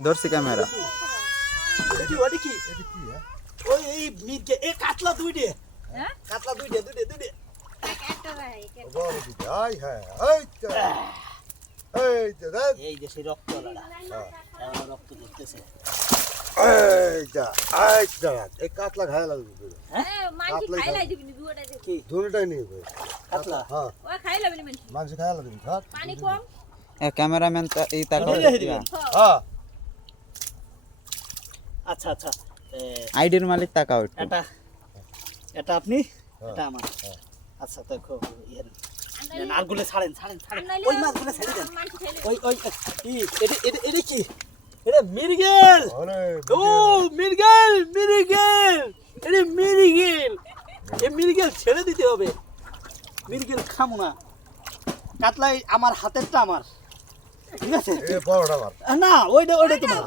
ধরছি ক্যামেরা। ওটা কি ওই এই মিরকে এ কাতলা দুইটে হ্যাঁ কাতলা দুইটে একটা ভাই বড় দিকে আই হ্যাঁ এই দেখ এই যে সেই রক্ত আলাদা রক্ত দেখতেছে এই যা এই কাতলা খায় লাগবে হ্যাঁ মানছি খাইলাই দিবি দুটোটা দে কি দুটোটাই নিয়ে গো কাতলা হ্যাঁ ওই খাইলা বলি মানছি মাংস খায় লাগবে খা পানি কম ক্যামেরাম্যান এই তাকাও। হ্যাঁ আচ্ছা আচ্ছা আইডির মালিক তাকাও একটু। এটা এটা আপনি এটা আমার আচ্ছা তো খুব ইয়ে নারগুলে ছাড়েন ওই মাছগুলো ছেড়ে দেন মানছি খাইলা ওই কি এটা কি এটা মিরগেল আরে ও মিরগেল এটা মিরগেল এই মিরগেল ছেড়ে দিতে হবে মিরগেল খামু না কাতলাই আমার হাতেরটা আমার ঠিক আছে এ বড়টা আমার না ওইটা তোমার